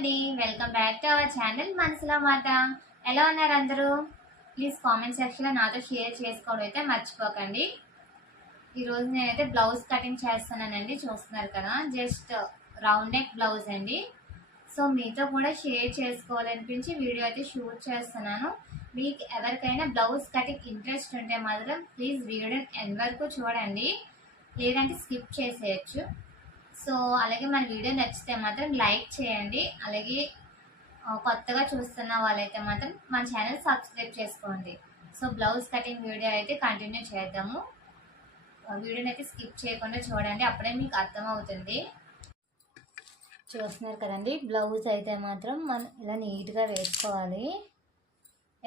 అండి, welcome back to our channel మనసులో మాట. ఎలా ఉన్నారు అందరూ? ప్లీజ్ కామెంట్ సెక్షన్లో నాతో షేర్ చేసుకోవడం అయితే మర్చిపోకండి. ఈరోజు నేనైతే బ్లౌజ్ కటింగ్ చేస్తున్నానండి. చూస్తున్నారు కదా, జస్ట్ రౌండ్ నెక్ బ్లౌజ్ అండి. సో మీతో కూడా షేర్ చేసుకోవాలనిపించి వీడియో అయితే షూట్ చేస్తున్నాను. మీకు ఎవరికైనా బ్లౌజ్ కటింగ్ ఇంట్రెస్ట్ ఉంటే మాత్రం ప్లీజ్ వీడియో ఎండ్ వరకు చూడండి, లేదంటే స్కిప్ చేసేయచ్చు. సో అలాగే మన వీడియో నచ్చితే మాత్రం లైక్ చేయండి. అలాగే కొత్తగా చూస్తున్న వాళ్ళైతే మాత్రం మన ఛానల్ సబ్స్క్రైబ్ చేసుకోండి. సో బ్లౌజ్ కటింగ్ వీడియో అయితే కంటిన్యూ చేద్దాము. వీడియోని అయితే స్కిప్ చేయకుండా చూడండి, అప్పుడే మీకు అర్థమవుతుంది. చూస్తున్నారు కదండి, బ్లౌజ్ అయితే మాత్రం మనం ఇలా నీట్గా వేసుకోవాలి.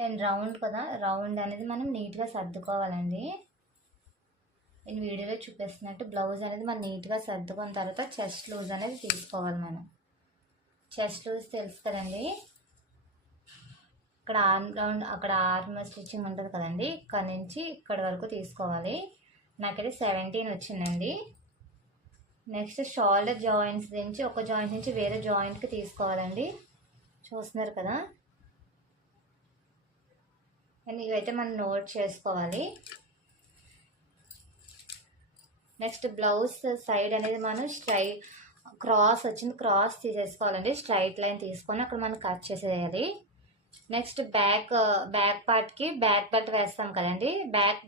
అండ్ రౌండ్ కదా, రౌండ్ అనేది మనం నీట్గా సర్దుకోవాలండి. నేను వీడియోలో చూపిస్తున్నట్టు బ్లౌజ్ అనేది మనం నీట్గా సర్దుకున్న తర్వాత చెస్ట్ లూజ్ అనేది తీసుకోవాలి. మనం చెస్ట్ లూజ్ తెలుసు కదండి, ఇక్కడ ఆర్మ్ రౌండ్, అక్కడ ఆర్మ్ స్టిచ్చింగ్ ఉంటుంది కదండి, ఇక్కడ నుంచి ఇక్కడ వరకు తీసుకోవాలి. నాకైతే 17 వచ్చిందండి. నెక్స్ట్ షోల్డర్ జాయింట్స్ నుంచి ఒక జాయింట్ నుంచి వేరే జాయింట్కి తీసుకోవాలండి. చూస్తున్నారు కదా, అండ్ ఇవైతే మనం నోట్ చేసుకోవాలి. నెక్స్ట్ బ్లౌజ్ సైడ్ అనేది మనం క్రాస్ వచ్చింది, క్రాస్ తీసేసుకోవాలండి. స్ట్రైట్ లైన్ తీసుకొని అక్కడ మనం కట్ చేసేయాలి. నెక్స్ట్ బ్యాక్ పార్ట్కి బ్యాక్ బెల్ట్ వేస్తాం కదండి, బ్యాక్